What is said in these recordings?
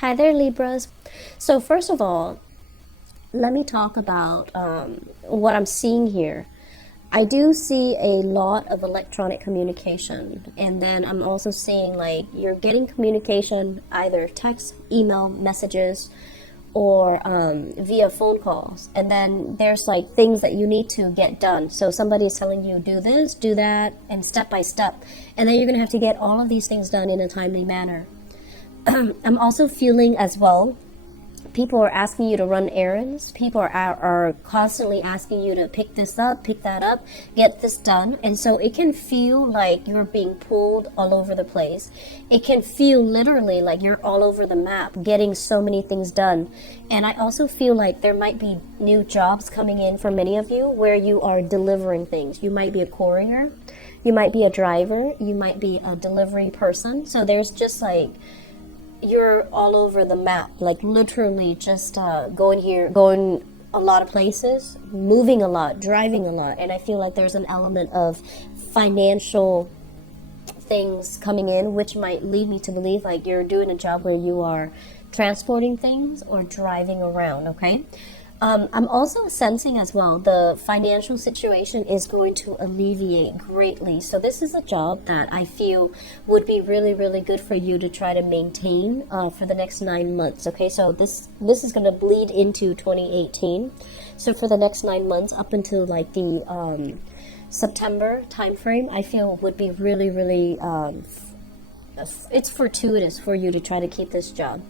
Hi there, Libras. So, first of all, let me talk about what I'm seeing here. I do see a lot of electronic communication, and then I'm also seeing like you're getting communication either text, email, messages, or via phone calls. And then there's like things that you need to get done. So somebody is telling you do this, do that, and step by step. And then you're going to have to get all of these things done in a timely manner. I'm also feeling as well, people are asking you to run errands. People are constantly asking you to pick this up, pick that up, get this done. And so it can feel like you're being pulled all over the place. It can feel literally like you're all over the map, getting so many things done. And I also feel like there might be new jobs coming in for many of you where you are delivering things. You might be a courier, you might be a driver, you might be a delivery person. So there's just like, you're all over the map, like literally just going a lot of places, moving a lot, driving a lot. And I feel like there's an element of financial things coming in, which might lead me to believe like you're doing a job where you are transporting things or driving around, okay? I'm also sensing as well the financial situation is going to alleviate greatly. So this is a job that I feel would be really, really good for you to try to maintain for the next 9 months. Okay, so this is going to bleed into 2018. So for the next 9 months up until like the September timeframe, I feel would be really, really, it's fortuitous for you to try to keep this job.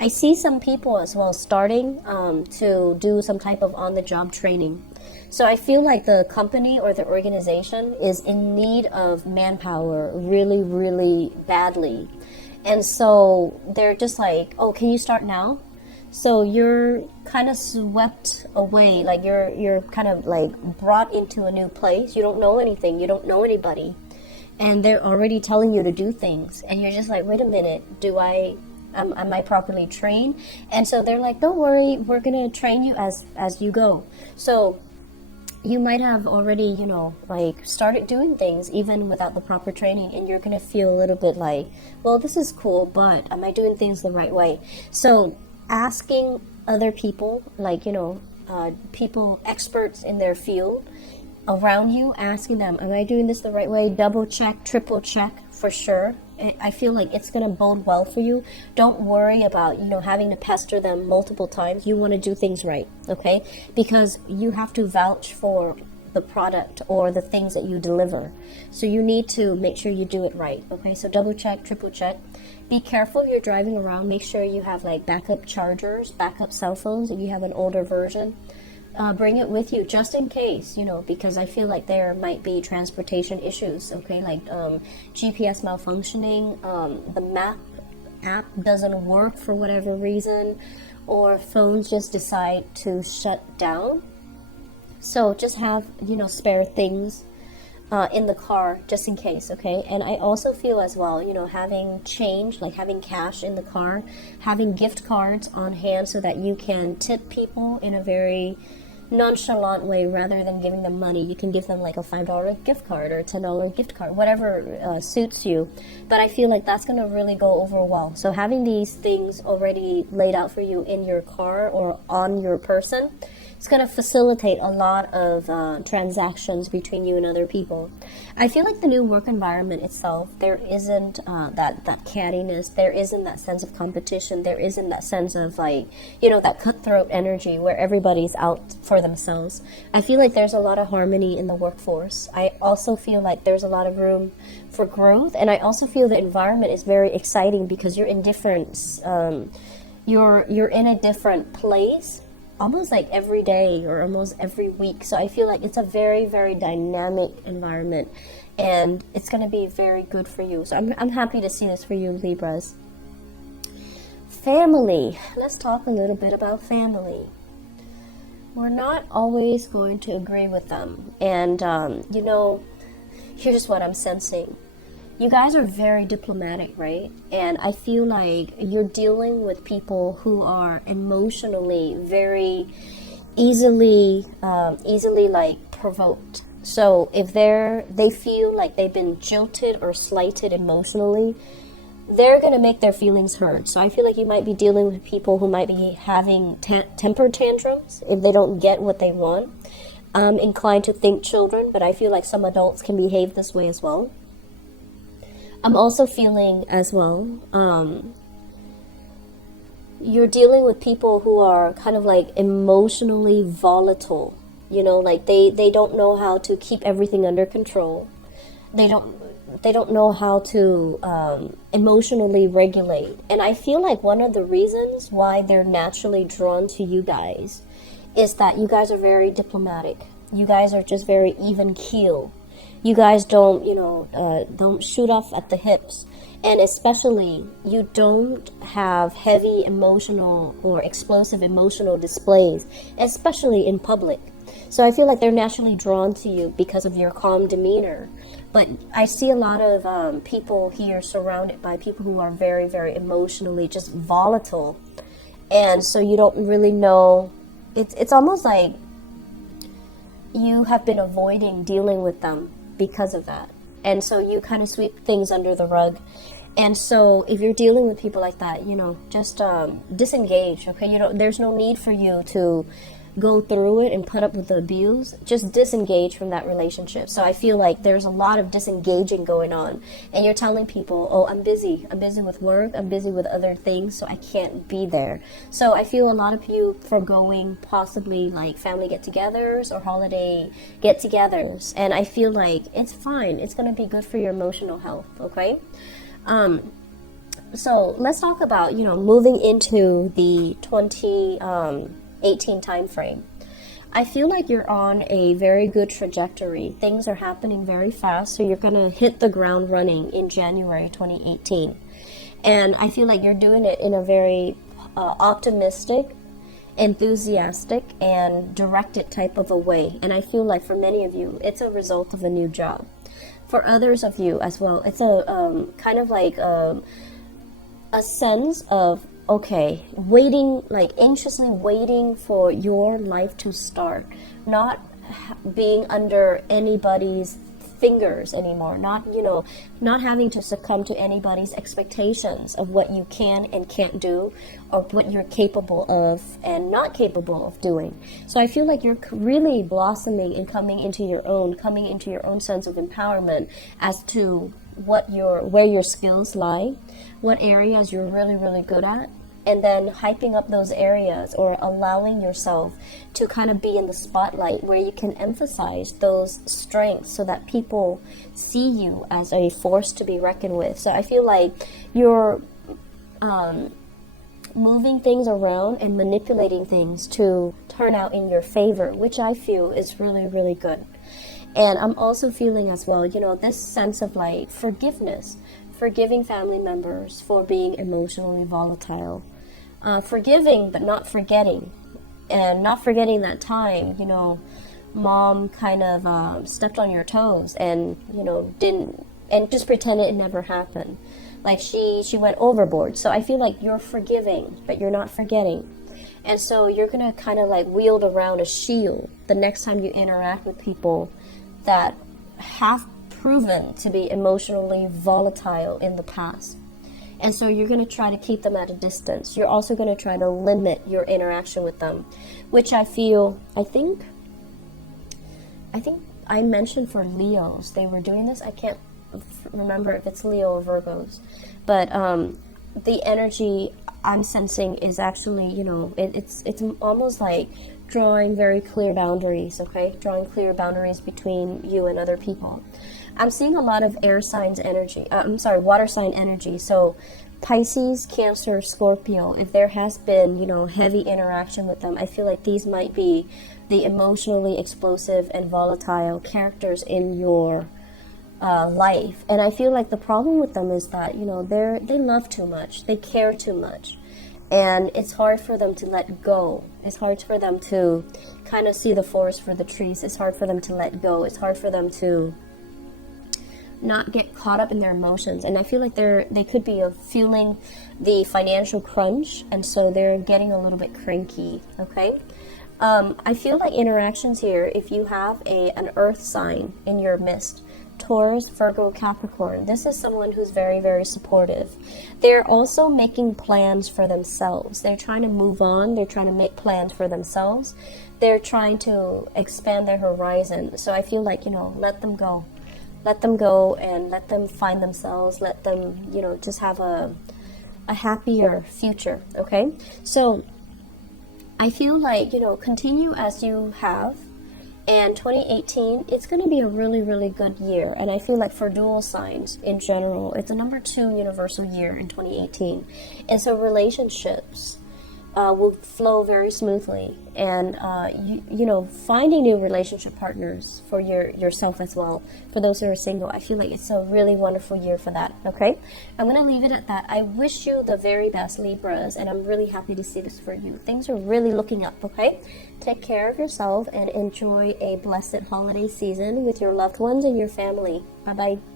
I see some people as well starting to do some type of on-the-job training. So I feel like the company or the organization is in need of manpower really, really badly. And so they're just like, oh, can you start now? So you're kind of swept away, like you're kind of like brought into a new place. You don't know anything. You don't know anybody. And they're already telling you to do things. And you're just like, wait a minute, am I properly trained? And so they're like, don't worry, we're going to train you as you go. So you might have already, like started doing things even without the proper training, and you're going to feel a little bit like, well, this is cool, but am I doing things the right way? So asking other people, like, people, experts in their field around you, asking them, am I doing this the right way? Double check, triple check for sure. I feel like it's going to bode well for you. Don't worry about, having to pester them multiple times. You want to do things right, okay? Because you have to vouch for the product or the things that you deliver. So you need to make sure you do it right, okay? So double check, triple check. Be careful if you're driving around. Make sure you have like backup chargers, backup cell phones if you have an older version. Bring it with you just in case, because I feel like there might be transportation issues, okay, like GPS malfunctioning, the map app doesn't work for whatever reason, or phones just decide to shut down. So just have, spare things in the car just in case, okay? And I also feel as well, having change, like having cash in the car, having gift cards on hand so that you can tip people in a very nonchalant way rather than giving them money. You can give them like a $5 gift card or a $10 gift card, whatever suits you. But I feel like that's going to really go over well. So having these things already laid out for you in your car or on your person, it's going to facilitate a lot of transactions between you and other people. I feel like the new work environment itself, there isn't that cattiness, there isn't that sense of competition, there isn't that sense of like, that cutthroat energy where everybody's out for themselves. I feel like there's a lot of harmony in the workforce. I also feel like there's a lot of room for growth, and I also feel the environment is very exciting because you're in different, you're in a different place almost like every day or almost every week. So I feel like it's a very, very dynamic environment, and it's going to be very good for you. So I'm happy to see this for you, Libras. Family. Let's talk a little bit about family. We're not always going to agree with them. And, here's what I'm sensing. You guys are very diplomatic, right? And I feel like you're dealing with people who are emotionally very easily like provoked. So if they feel like they've been jilted or slighted emotionally, they're going to make their feelings hurt. So I feel like you might be dealing with people who might be having temper tantrums if they don't get what they want. I'm inclined to think children, but I feel like some adults can behave this way as well. I'm also feeling as well, you're dealing with people who are kind of like emotionally volatile. You know, like they don't know how to keep everything under control. They don't know how to emotionally regulate. And I feel like one of the reasons why they're naturally drawn to you guys is that you guys are very diplomatic. You guys are just very even keel. You guys don't, don't shoot off at the hips. And especially, you don't have heavy emotional or explosive emotional displays, especially in public. So I feel like they're naturally drawn to you because of your calm demeanor. But I see a lot of people here surrounded by people who are very, very emotionally just volatile. And so you don't really know. It's almost like you have been avoiding dealing with them because of that. And so you kind of sweep things under the rug. And so if you're dealing with people like that, just disengage, okay? There's no need for you to go through it and put up with the abuse. Just disengage from that relationship. So I feel like there's a lot of disengaging going on. And you're telling people, oh, I'm busy. I'm busy with work. I'm busy with other things, so I can't be there. So I feel a lot of you foregoing possibly like family get-togethers or holiday get-togethers. And I feel like it's fine. It's going to be good for your emotional health, okay? So let's talk about, moving into the 2018 time frame. I feel like you're on a very good trajectory. Things are happening very fast, so you're going to hit the ground running in January 2018. And I feel like you're doing it in a very optimistic, enthusiastic, and directed type of a way. And I feel like for many of you, it's a result of a new job. For others of you as well, it's a kind of like a sense of, okay, waiting, like anxiously waiting for your life to start, not being under anybody's fingers anymore, not having to succumb to anybody's expectations of what you can and can't do, or what you're capable of and not capable of doing. So I feel like you're really blossoming and coming into your own sense of empowerment as to where your skills lie, what areas you're really, really good at, and then hyping up those areas or allowing yourself to kind of be in the spotlight where you can emphasize those strengths so that people see you as a force to be reckoned with. So I feel like you're moving things around and manipulating things to turn out in your favor, which I feel is really, really good. And I'm also feeling as well, this sense of like forgiveness, forgiving family members for being emotionally volatile. Forgiving but not forgetting, and not forgetting that time, mom kind of stepped on your toes and, didn't, and just pretended it never happened. Like she went overboard. So I feel like you're forgiving, but you're not forgetting. And so you're going to kind of like wield around a shield the next time you interact with people that have proven to be emotionally volatile in the past. And so you're going to try to keep them at a distance. You're also going to try to limit your interaction with them, which I think I mentioned for Leos. They were doing this. I can't remember if it's Leo or Virgos. But the energy I'm sensing is actually, it's almost like drawing very clear boundaries, okay? Drawing clear boundaries between you and other people. I'm seeing a lot of water sign energy. So Pisces, Cancer, Scorpio, if there has been, heavy interaction with them, I feel like these might be the emotionally explosive and volatile characters in your life. And I feel like the problem with them is that, they love too much. They care too much. And it's hard for them to let go. It's hard for them to kind of see the forest for the trees. It's hard for them to let go. It's hard for them to not get caught up in their emotions. And I feel like they could be feeling the financial crunch, and so they're getting a little bit cranky, okay? I feel like interactions here, if you have an earth sign in your midst, Taurus, Virgo, Capricorn. This is someone who's very, very supportive. They're also making plans for themselves. They're trying to move on. They're trying to make plans for themselves. They're trying to expand their horizon. So I feel like, let them go. Let them go and let them find themselves. Let them, just have a happier future, okay? So I feel like, continue as you have. And 2018, it's going to be a really, really good year. And I feel like for dual signs in general, it's a number 2 universal year in 2018. And so relationships will flow very smoothly. And, finding new relationship partners for yourself as well. For those who are single, I feel like it's a really wonderful year for that, okay? I'm going to leave it at that. I wish you the very best, Libras, and I'm really happy to see this for you. Things are really looking up, okay? Take care of yourself and enjoy a blessed holiday season with your loved ones and your family. Bye-bye.